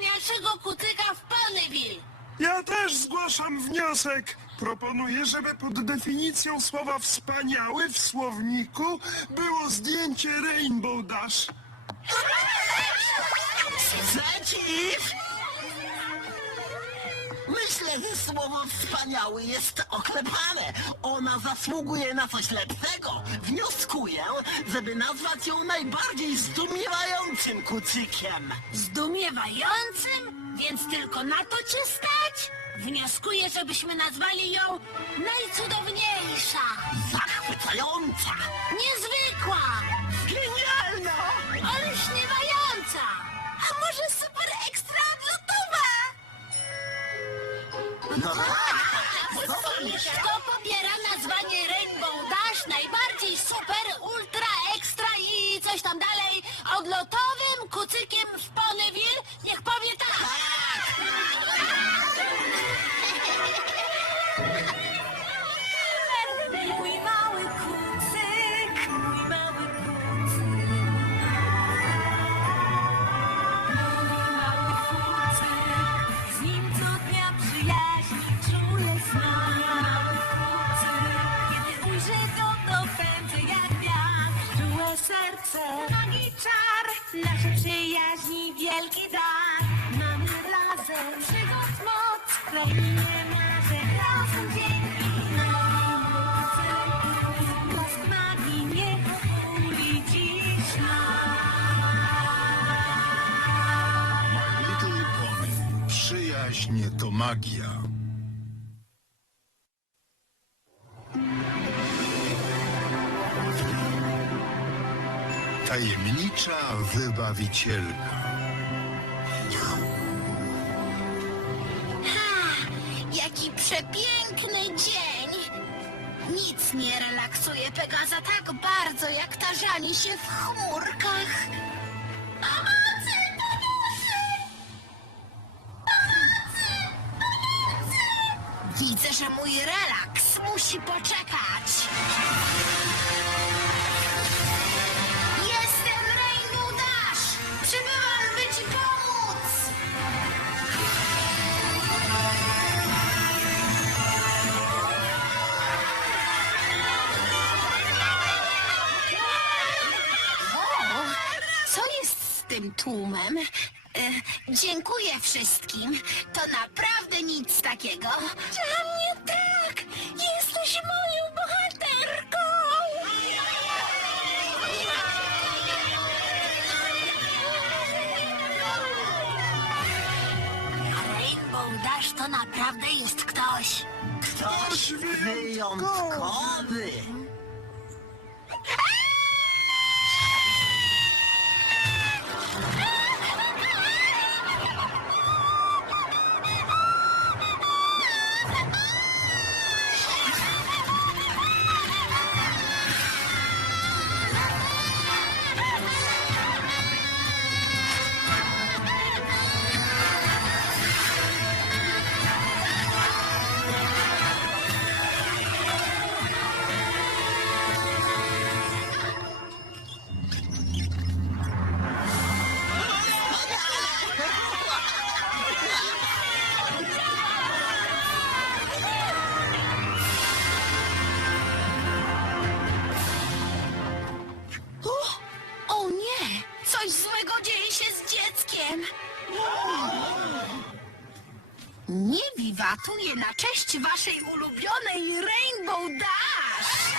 najwspanialszego kucyka w Ponyville. Ja też zgłaszam wniosek. Proponuję, żeby pod definicją słowa wspaniały w słowniku było zdjęcie Rainbow Dash. Przeciw! Że słowo wspaniały jest oklepane. Ona zasługuje na coś lepszego. Wnioskuję, żeby nazwać ją najbardziej zdumiewającym kucykiem. Zdumiewającym? Więc tylko na to cię stać? Wnioskuję, żebyśmy nazwali ją najcudowniejsza, Zachwycająca! niezwykła, Genialna! olśniewająca, a może super ekstra odlotowa? Kto popiera nazwanie Rainbow Dash najbardziej super, ultra, ekstra i coś tam dalej odlotowym kucykiem w Ponyville? Magia. Tajemnicza wybawicielka. Jaki przepiękny dzień! Nic nie relaksuje Pegaza tak bardzo, jak tarzanie się w chmurkach. Musi poczekać. Jestem Rainbow Dash! Przybyłam, by ci pomóc! O, co jest z tym tłumem? E, dziękuję wszystkim. To naprawdę nic takiego. Dla mnie tak! Jesteś moją bohaterką! Rainbow Dash to naprawdę jest ktoś. Ktoś wyjątkowy! Cześć waszej ulubionej Rainbow Dash!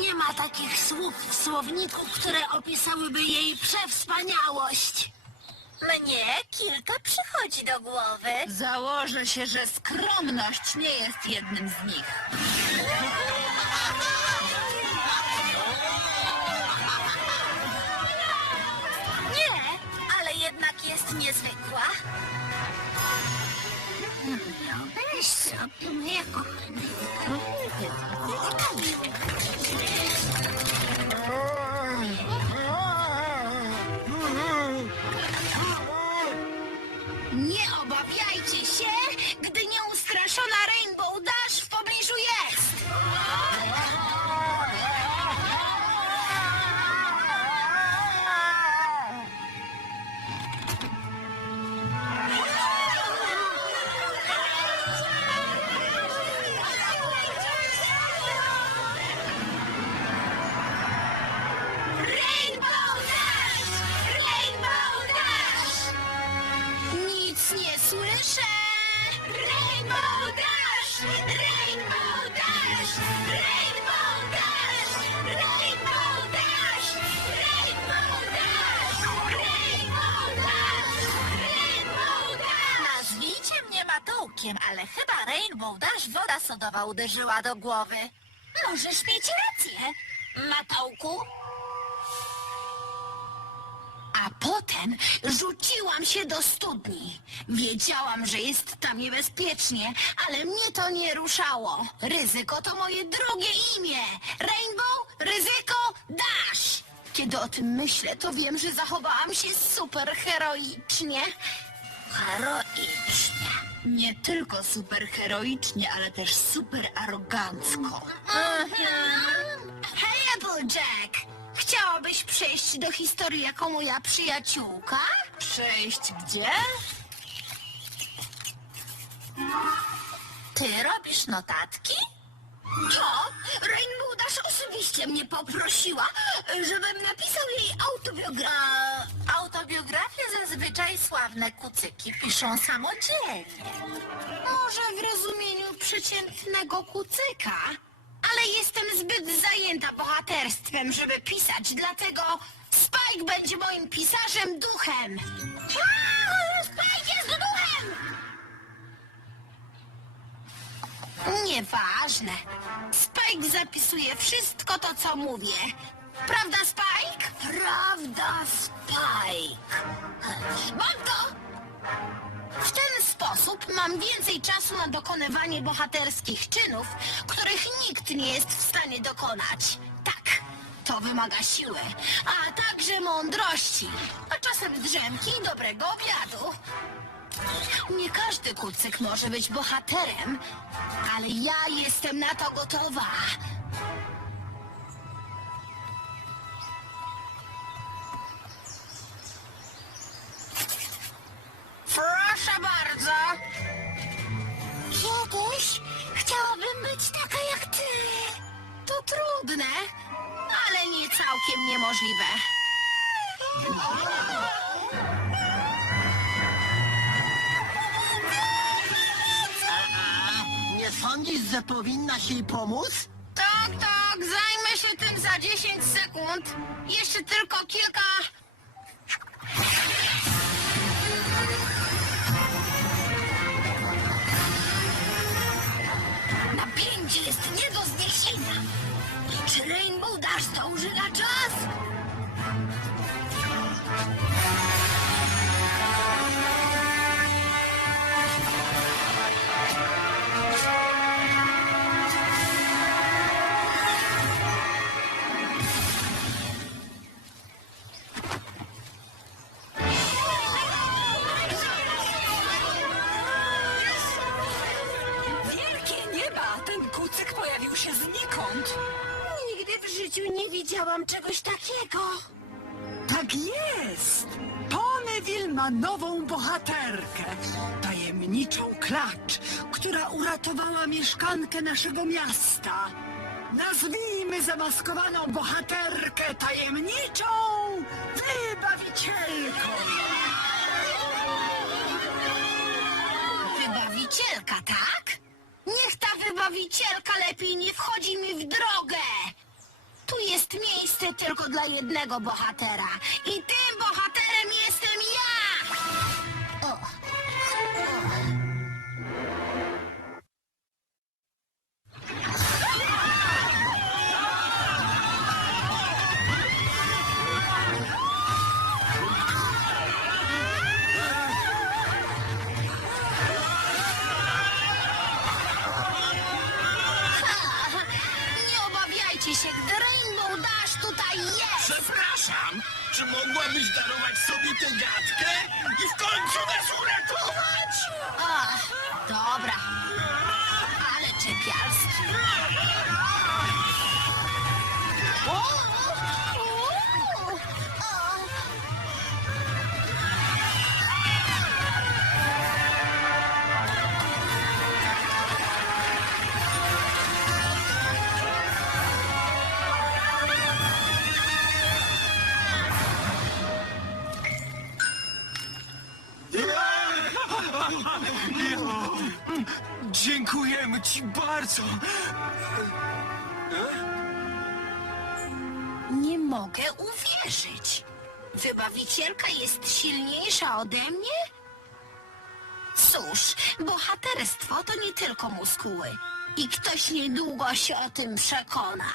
Nie ma takich słów w słowniku, które opisałyby jej przewspaniałość. Mnie przychodzi do głowy. Założę się, że skromność nie jest jednym z nich. Nie, ale jednak jest niezwykła. Weź sobie, moja kochana. Wiem, ale chyba Rainbow Dash woda sodowa uderzyła do głowy. Możesz mieć rację, Matołku. A potem rzuciłam się do studni. Wiedziałam, że jest tam niebezpiecznie, ale mnie to nie ruszało. Ryzyko to moje drugie imię. Rainbow, ryzyko, dash. Kiedy o tym myślę, to wiem, że zachowałam się super heroicznie. Heroicznie. Nie tylko super heroicznie, ale też super arogancko. Hej, Applejack! Chciałabyś przejść do historii jako moja przyjaciółka? Przejść gdzie? Ty robisz notatki? To Rainbow Dash osobiście mnie poprosiła, żebym napisał jej autobiografię. Autobiografie zazwyczaj sławne kucyki piszą samodzielnie. Może w rozumieniu przeciętnego kucyka, ale jestem zbyt zajęta bohaterstwem, żeby pisać, dlatego Spike będzie moim pisarzem duchem. Aaa, Spike jest duchem! Nieważne. Spike zapisuje wszystko to, co mówię. Prawda, Spike? Prawda, Spike. Mam to! W ten sposób mam więcej czasu na dokonywanie bohaterskich czynów, których nikt nie jest w stanie dokonać. Tak, to wymaga siły, a także mądrości, a czasem drzemki i dobrego obiadu. Nie każdy kucyk może być bohaterem, ale ja jestem na to gotowa. Niemożliwe. Nie sądzisz, że powinnaś jej pomóc? Tak, tak, zajmę się tym za 10 sekund. Jeszcze tylko kilka. Widziałam czegoś takiego. Tak jest! Ponyville ma nową bohaterkę. Tajemniczą klacz, która uratowała mieszkankę naszego miasta. Nazwijmy zamaskowaną bohaterkę tajemniczą wybawicielką. Wybawicielka, tak? Niech ta wybawicielka lepiej nie wchodzi mi w drogę. Tu jest miejsce tylko dla jednego bohatera. I tym bohaterem jestem Przepraszam, czy mogłabyś darować sobie tę gadkę i w końcu nas uratować? Ach, dobra. Ale czepialski. O, Dziękujemy ci bardzo. Nie mogę uwierzyć. Wybawicielka jest silniejsza ode mnie? Cóż, bohaterstwo to nie tylko muskuły. I ktoś niedługo się o tym przekona.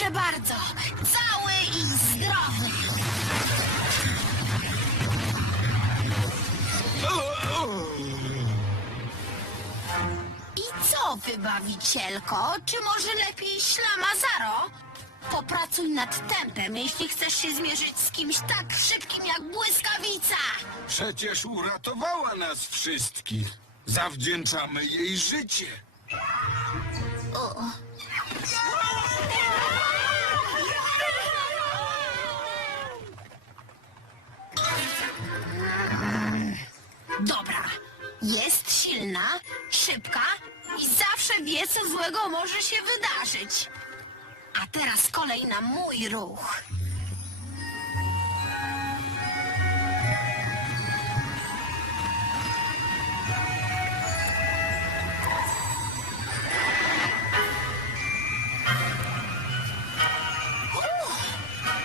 Proszę bardzo, cały i zdrowy. I co, wybawicielko? Czy może lepiej ślamazaro? Popracuj nad tempem, jeśli chcesz się zmierzyć z kimś tak szybkim jak błyskawica. Przecież uratowała nas wszystkich. Zawdzięczamy jej życie. Dobra, jest silna, szybka i zawsze wie, co złego może się wydarzyć. A teraz kolej na mój ruch.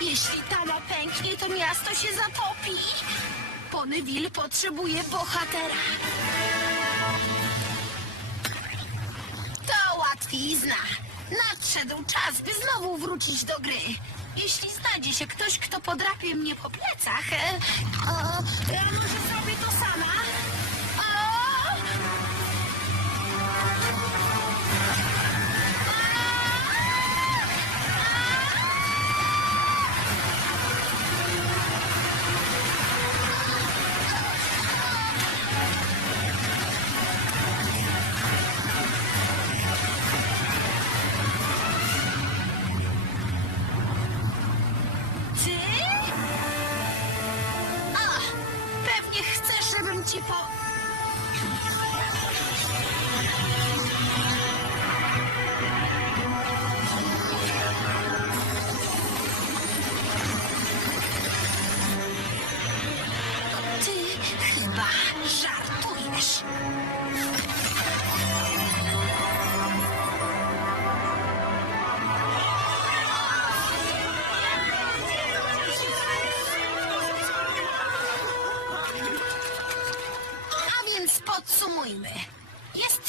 Jeśli tama pęknie, to miasto się zatopi. Ponyville potrzebuje bohatera. To łatwizna. Nadszedł czas, by znowu wrócić do gry. Jeśli znajdzie się ktoś, kto podrapie mnie po plecach, e, o, ja może zrobię to sama.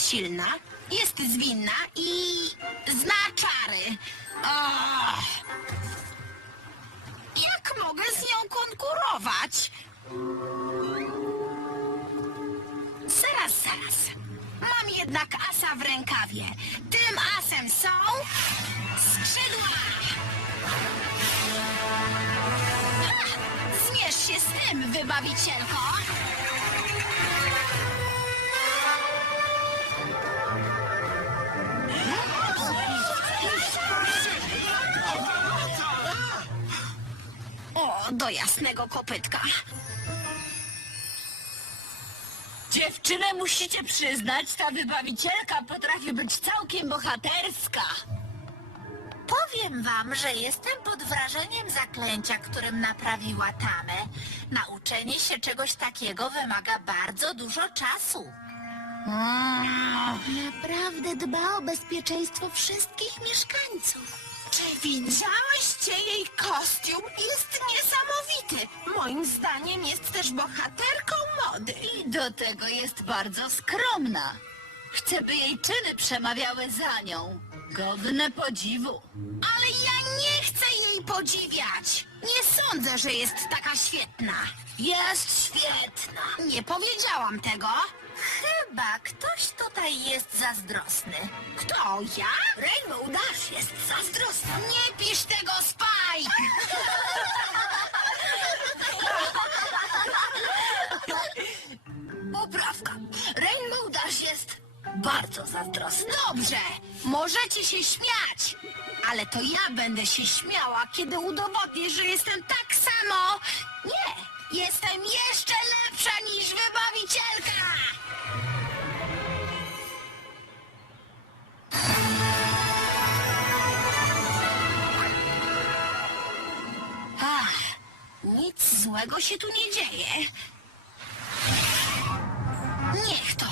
Jest silna, jest zwinna i zna czary. Och. Jak mogę z nią konkurować? Zaraz, zaraz. Mam jednak asa w rękawie. Tym asem są skrzydła. Ha! Zmierz się z tym, wybawicielko. Do jasnego kopytka. Dziewczynę musicie przyznać, ta wybawicielka potrafi być całkiem bohaterska. Powiem wam, że jestem pod wrażeniem zaklęcia, którym naprawiła Tamę. Nauczenie się czegoś takiego wymaga bardzo dużo czasu. Naprawdę dba o bezpieczeństwo wszystkich mieszkańców. Czy widziałyście jej kostium? Jest niesamowity. Moim zdaniem jest też bohaterką mody. I do tego jest bardzo skromna. Chcę, by jej czyny przemawiały za nią. Godne podziwu. Ale ja nie chcę jej podziwiać. Nie sądzę, że jest taka świetna. Jest świetna. Nie powiedziałam tego. Chyba ktoś tutaj jest zazdrosny. Kto? Ja? Rainbow Dash jest zazdrosna. Nie pisz tego, Spike! Poprawka. Rainbow Dash jest bardzo zazdrosny. Dobrze, możecie się śmiać, ale to ja będę się śmiała, kiedy udowodnię, że jestem tak samo. Nie, jestem jeszcze lepsza niż wybawicielka. Ach, nic złego się tu nie dzieje. Niech to!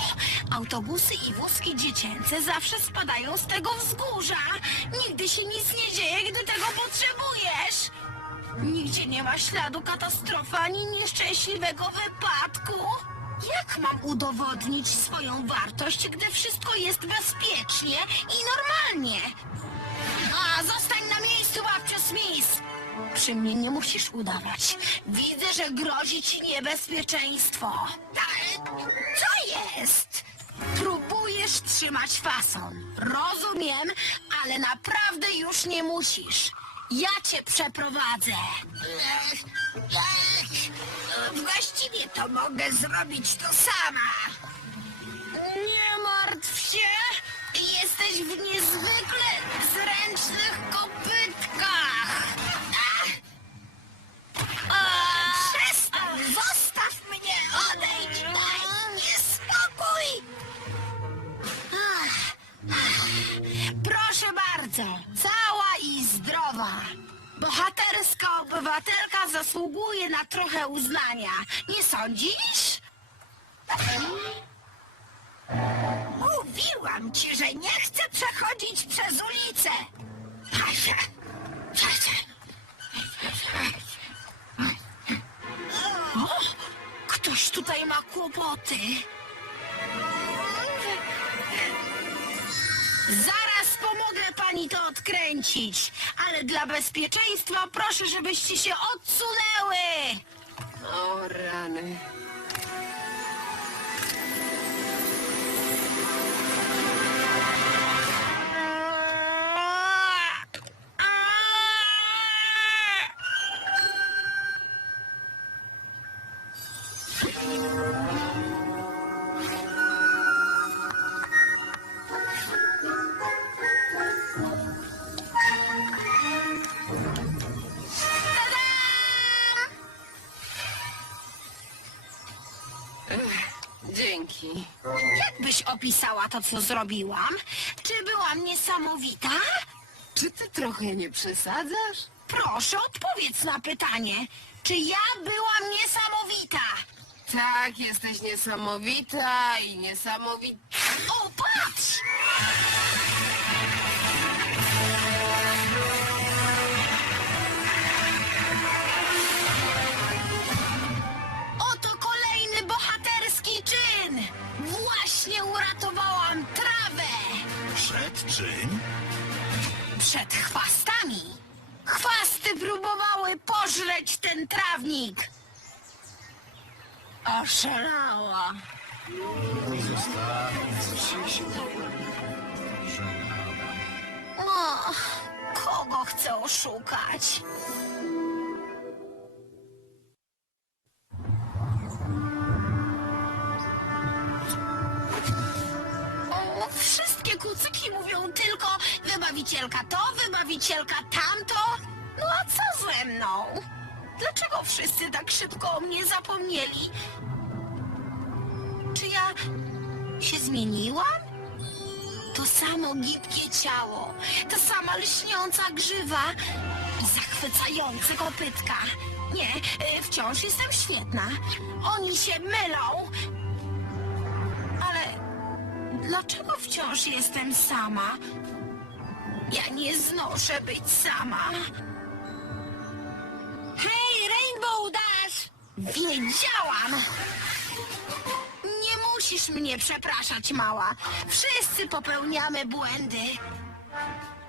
Autobusy i wózki dziecięce zawsze spadają z tego wzgórza. Nigdy się nic nie dzieje, gdy tego potrzebujesz. Nigdzie nie ma śladu katastrofy ani nieszczęśliwego wypadku. Jak mam udowodnić swoją wartość, gdy wszystko jest bezpiecznie i normalnie? A, zostań na miejscu, babciu Smith! Przy mnie nie musisz udawać. Widzę, że grozi ci niebezpieczeństwo. Ale co jest? Próbujesz trzymać fason. Rozumiem, ale naprawdę już nie musisz. Ja cię przeprowadzę. Ech, ech. Właściwie to mogę zrobić to sama. Nie martw się. Jesteś w niezwykle zręcznych kopytkach. Ach. A, Przestań! Na trochę uznania. Nie sądzisz? Mówiłam ci, że nie chcę przechodzić przez ulicę. O, ktoś tutaj ma kłopoty. Zaraz pomogę pani to odkręcić, ale dla bezpieczeństwa proszę, żebyście się odsunęły. O rany. To, co zrobiłam? Czy byłam niesamowita? Czy ty trochę nie przesadzasz? Proszę, odpowiedz na pytanie. Czy ja byłam niesamowita? Tak, jesteś niesamowita i niesamowita. O, Oszalała! O, kogo chcę oszukać? O, wszystkie kucyki mówią tylko wybawicielka to, wybawicielka tamto. No a co ze mną? Dlaczego wszyscy tak szybko o mnie zapomnieli? Czy ja się zmieniłam? To samo gibkie ciało, ta sama lśniąca grzywa i zachwycające kopytka. Nie, y, wciąż jestem świetna. Oni się mylą. Ale dlaczego wciąż jestem sama? Ja nie znoszę być sama. Hej, Rainbow Dash! Wiedziałam! Musisz mnie przepraszać, mała. Wszyscy popełniamy błędy.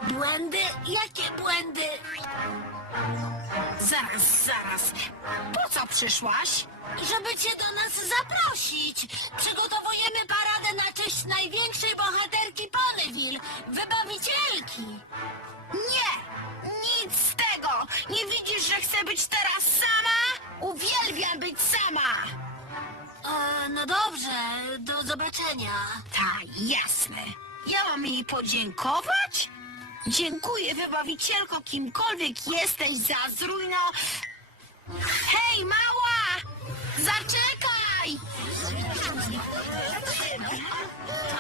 Błędy? Jakie błędy? Zaraz, zaraz. Po co przyszłaś? Żeby cię do nas zaprosić. Podziękować? Dziękuję, wybawicielko, kimkolwiek jesteś za zrujno... Hej, mała! Zaczekaj!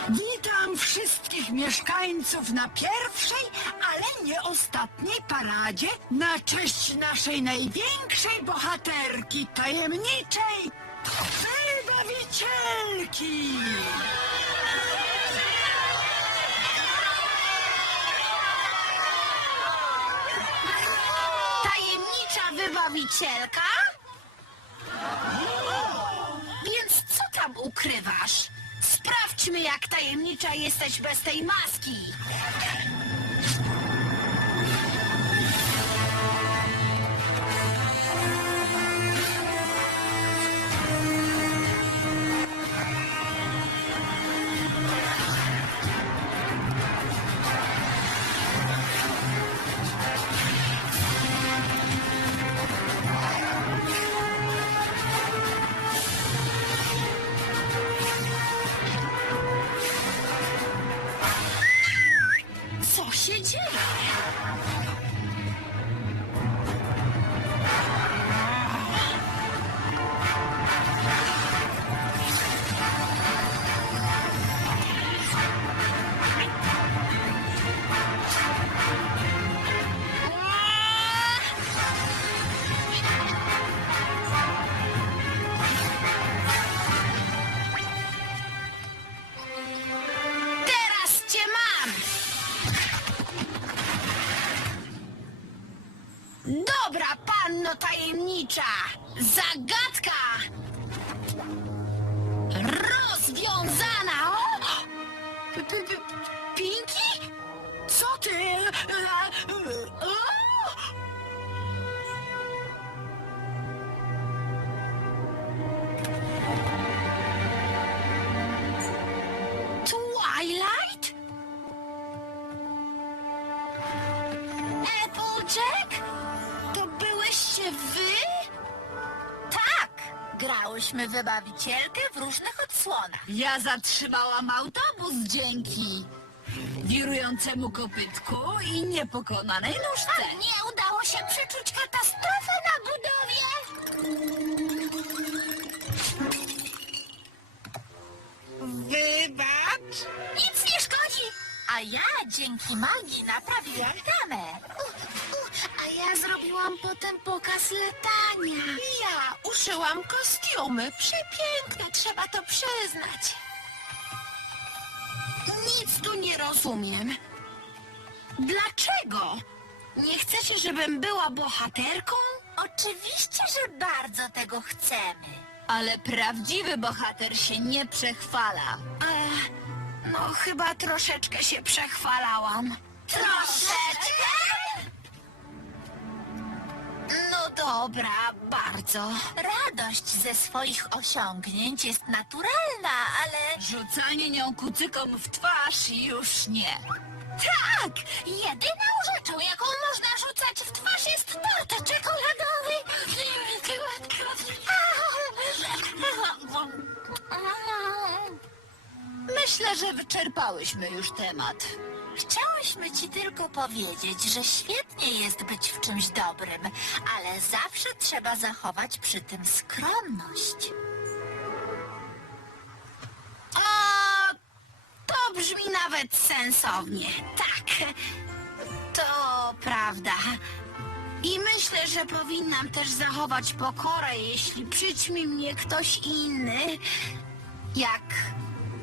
Witam wszystkich mieszkańców na pierwszej, ale nie ostatniej paradzie na cześć naszej największej bohaterki, tajemniczej wybawicielki. Tajemnicza wybawicielka? Więc co tam ukrywasz? Sprawdźmy, jak tajemnicza jesteś bez tej maski. Grałyśmy wybawicielkę w różnych odsłonach. Ja zatrzymałam autobus dzięki wirującemu kopytku i niepokonanej nóżce. A nie udało się przeczuć katastrofy na budowie? Wybacz. Nic nie szkodzi. A ja dzięki magii naprawiłam tamę. A ja zrobiłam potem pokaz latania. Ja uszyłam kostiumy. Przepiękne, trzeba to przyznać. Nic tu nie rozumiem. Dlaczego? Nie chcecie, żebym była bohaterką? Oczywiście, że bardzo tego chcemy. Ale prawdziwy bohater się nie przechwala. Ech, no chyba troszeczkę się przechwalałam. Troszeczkę? Dobra, bardzo. Radość ze swoich osiągnięć jest naturalna, ale Rzucanie nią kucykom w twarz już nie. Tak! Jedyną rzeczą, jaką można rzucać w twarz jest tort czekoladowy. Myślę, że wyczerpałyśmy już temat. Chciałyśmy ci tylko powiedzieć, że świetnie jest być w czymś dobrym, ale zawsze trzeba zachować przy tym skromność. A, dobrze. brzmi nawet sensownie. Tak, to prawda. I myślę, że powinnam też zachować pokorę, jeśli przyćmi mnie ktoś inny, jak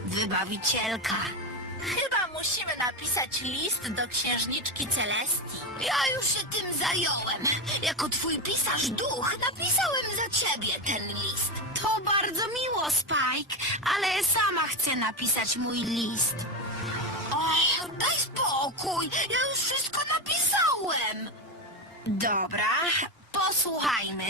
wybawicielka. Chyba musimy napisać list do księżniczki Celestii. Ja już się tym zająłem. Jako twój pisarz duch napisałem za ciebie ten list. To bardzo miło, Spike, ale sama chcę napisać mój list. O, daj spokój, ja już wszystko napisałem. Dobra, posłuchajmy.